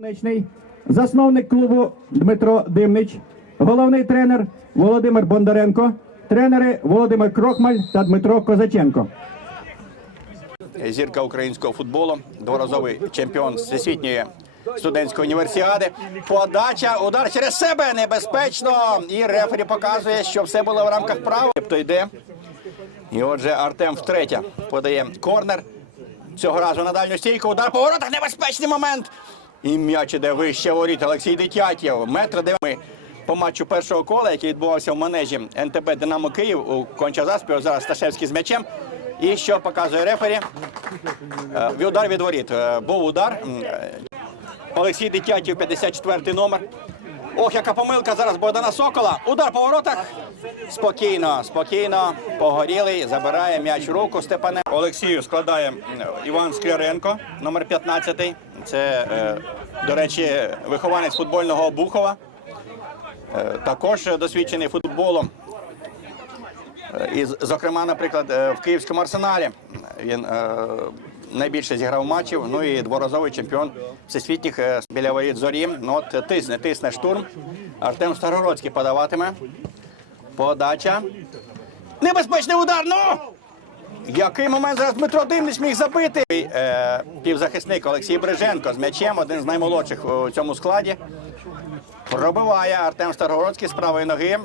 Конечний, засновник клубу Дмитро Димнич, головний тренер Володимир Бондаренко, тренери Володимир Крохмаль та Дмитро Козаченко. зірка українського футболу, дворазовий чемпіон всесвітньої студентської універсіади. Подача, удар через себе небезпечно. І рефері показує, що все було в рамках права. Тобто йде. І отже, Артем втретє подає корнер. Цього разу на дальню стійку. Удар по воротах. Небезпечний момент. І м'яч іде вище воріт. Олексій Дитятєв. Метр де ми по матчу першого кола, який відбувався в манежі НТБ Динамо Київ у Конча-Заспі. Зараз Сташевський з м'ячем. І що показує рефері? Е, Удар від воріт. Е, Був удар. Е, Олексій Дитятів, 54 номер. Ох, яка помилка зараз Богдана Сокола. Удар по воротах. Спокійно, спокійно. Погорілий. Забирає м'яч в руку Степане. Олексію складає Іван Скляренко, номер 15. Це, до речі, вихованець футбольного Обухова. Е, Також досвідчений футболом. Е, І, зокрема, наприклад, е, в Київському арсеналі він найбільше зіграв матчів. Ну і дворазовий чемпіон всесвітніх біля воріт зорі. Ну от тисне, тисне штурм. Артем Старгородський подаватиме. Подача. Небезпечний удар. Ну! Який момент зараз Дмитро Димнич міг забити? Е, півзахисник Олексій Бриженко з м'ячем, один з наймолодших у цьому складі. Пробиває Артем Старгородський з правої ноги. Е,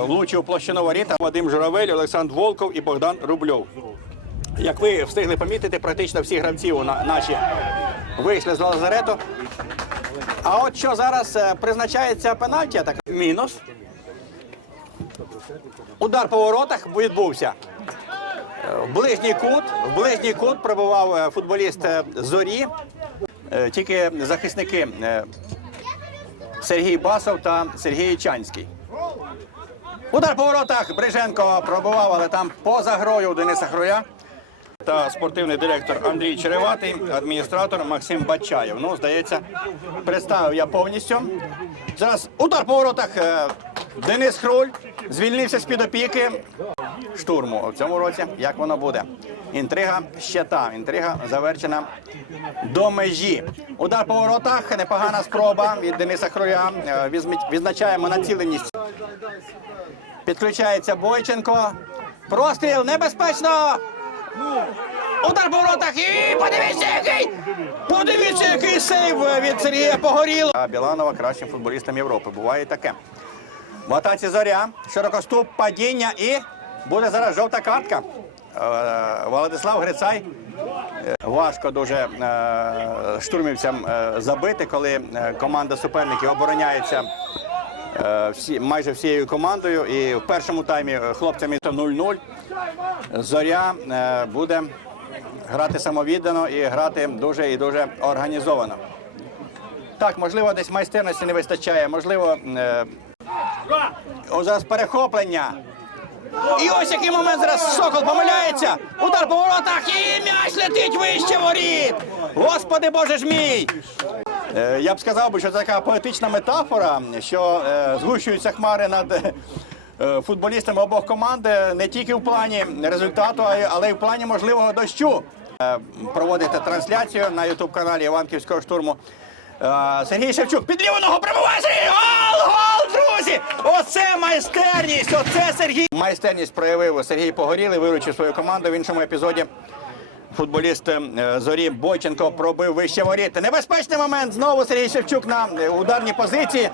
Влучив площину воріта. Вадим Журавель, Олександр Волков і Богдан Рубльов. Як ви встигли помітити, практично всі гравці наші вийшли з лазарету. А от що зараз е, призначається пенальті, так мінус. Удар по воротах відбувся. В ближній кут, в ближній кут пробував е, футболіст е, зорі. Е, Тільки захисники Сергій Басов та Сергій Чанський. Удар по воротах Бриженко пробував, але там поза грою Дениса Хроя. Та спортивний директор Андрій Череватий, адміністратор Максим Бачаєв. Ну, здається, представив я повністю. Зараз удар по воротах. Денис Хруль звільнився з під опіки штурму в цьому році. Як воно буде? Інтрига ще та. Інтрига завершена до межі. Удар по воротах. Непогана спроба від Дениса Хруя. Е, Відзначаємо націленість. Підключається Бойченко. Простріл небезпечно. Удар по воротах і подивіться, який! Подивіться, який сейв від Сергія Погоріла. А Біланова кращим футболістом Європи. Буває таке. В атаці зоря, широкоступ, падіння і буде зараз жовта картка. Е, Владислав Грицай. Важко дуже е, штурмівцям е, забити, коли команда суперників обороняється всі, майже всією командою. І в першому таймі е, хлопцями то 0-0. Зоря буде грати самовіддано і грати дуже і дуже організовано. Так, можливо, десь майстерності не вистачає, можливо, зараз перехоплення. І ось який момент зараз Сокол помиляється. Удар по воротах і м'яч летить вище воріт. Господи Боже ж мій! Е, Я б сказав що це така поетична метафора, що е, згущуються хмари над е, футболістами обох команд не тільки в плані результату, але й в плані можливого дощу. Проводите трансляцію на ютуб каналі Іванківського штурму. Сергій Шевчук під ногу прибуває Сергій! Гол! Гол, друзі! Оце майстерність! Оце Сергій! Майстерність проявив Сергій Погорілий, виручив свою команду в іншому епізоді. Футболіст е, зорі Бойченко пробив вище воріт. Небезпечний момент. Знову Сергій Шевчук на е, ударній позиції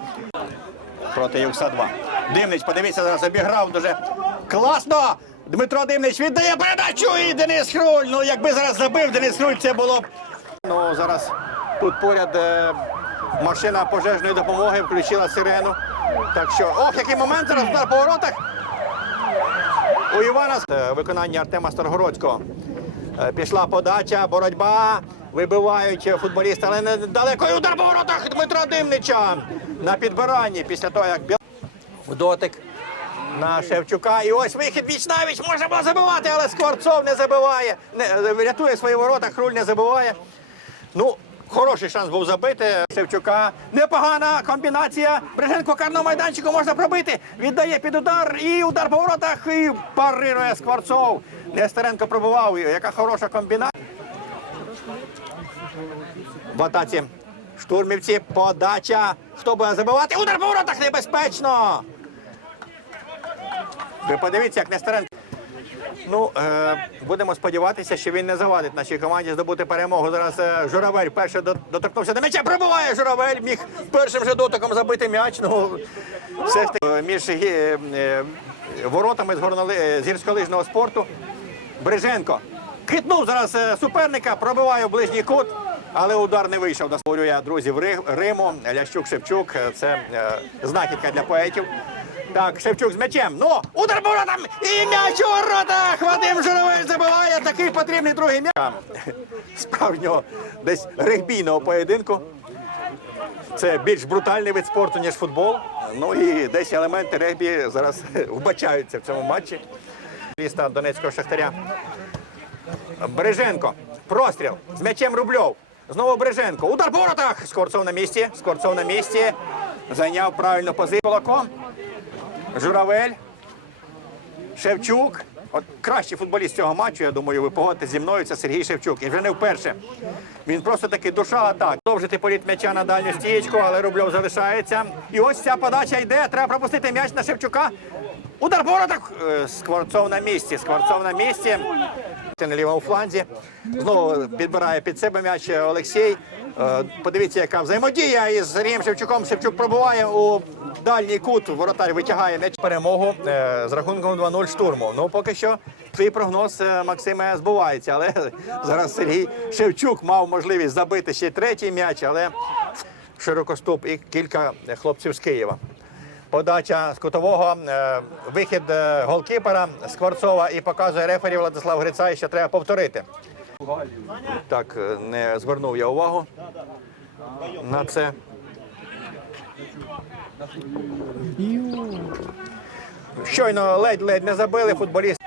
проти Юкса 2. Димнич, подивіться, зараз обіграв дуже класно. Дмитро Димнич віддає передачу і Денис Хруль. Ну, якби зараз забив Денис Хруль, це було б. Ну, зараз тут поряд е, машина пожежної допомоги включила сирену. Так що, ох, який момент зараз удар по воротах. У Івана е, виконання Артема Старгородського. Е, Пішла подача, боротьба. Вибивають футболісти, але недалеко. Удар по воротах Дмитра Димнича на підбиранні після того, як дотик на Шевчука. І ось вихід віч навіч можна було забивати, але Скворцов не забиває. Не, рятує свої ворота, Хруль не забиває. Ну, хороший шанс був забити. Шевчука. Непогана комбінація. Бриженко карного майданчику можна пробити. Віддає під удар і удар по воротах. І парирує Скворцов. Нестеренко пробував. Яка хороша комбінація. В атаці Штурмівці, подача. Хто буде забивати? Удар по воротах небезпечно. Ви подивіться, як Нестеренко. Ну, е, будемо сподіватися, що він не завадить нашій команді здобути перемогу. Зараз е, Журавель перше до- доторкнувся до м'яча. Пробиває Журавель. Міг першим же дотиком забити м'яч. Ну, все ж таки між е, е, воротами з, горноли- е, з гірськолижного спорту. Бриженко хитнув зараз е, суперника, пробиває в ближній кут, але удар не вийшов. Створює друзів Ри- Риму, Лящук Шевчук. Е, Це е, знахідка для поетів. Так, Шевчук з м'ячем. Ну, удар воротам! І м'яч у воротах! Вадим Журавель забиває. Такий потрібний другий м'яч. Справжнього десь регбійного поєдинку. Це більш брутальний вид спорту, ніж футбол. Ну і десь елементи регбі зараз вбачаються в цьому матчі. Ліста Донецького шахтаря. Береженко. Простріл. З м'ячем Рубльов. Знову Береженко. Удар по воротах. Скорцов на місці. Скорцов на місці. Зайняв правильну позицію. Кулаком. Журавель. Шевчук. От кращий футболіст цього матчу, я думаю, ви погодите зі мною, це Сергій Шевчук. І вже не вперше. Він просто таки душа атак. Довжити політ м'яча на дальню стієчку, але Рубльов залишається. І ось ця подача йде. Треба пропустити м'яч на Шевчука. Удар воротах. Е, Скворцов на місці. Скворцов на місці. На лівому фланзі. Знову підбирає під себе м'яч Олексій. Е, Подивіться, яка взаємодія із Сергієм Шевчуком. Шевчук пробуває у дальній кут. Воротар витягає м'яч. Перемогу е, з рахунком 2-0 штурму. Ну, поки що твій прогноз, е, Максиме, збувається. Але зараз Сергій Шевчук мав можливість забити ще третій м'яч, але широкостоп і кілька хлопців з Києва. Подача з кутового, вихід голкіпера Скворцова і показує рефері Владислав Грицай, що треба повторити. Так, е, не звернув я увагу на це. Щойно ледь-ледь не забили футболіст.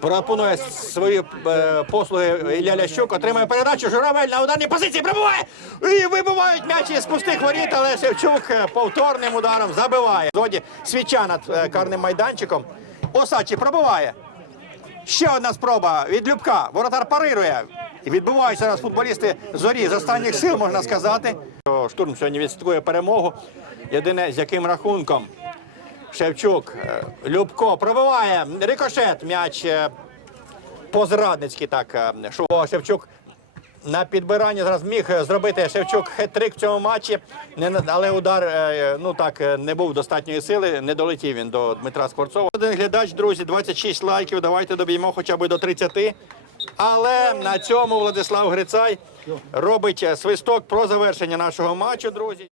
Пропонує свої е, послуги Ілля Лящук, отримує передачу. Журавель на ударній позиції пробиває і вибивають м'яч із пустих воріт, але Шевчук е, повторним ударом забиває. Зоді свіча над е, карним майданчиком. Осадчий пробиває. Ще одна спроба від Любка. Воротар парирує. І відбуваються зараз футболісти зорі з останніх сил, можна сказати. Штурм сьогодні відсвяткує перемогу. Єдине з яким рахунком. Шевчук, е, Любко пробиває рикошет. М'яч е, по-зрадницьки так. шо Шевчук на підбиранні зараз міг е, зробити Шевчук хет-трик в цьому матчі, але удар е, ну так е, не був достатньої сили. Не долетів він до Дмитра Скворцова. Один глядач, друзі, 26 лайків. Давайте доб'ємо хоча б до 30. Але на цьому Владислав Грицай робить е, свисток про завершення нашого матчу, друзі.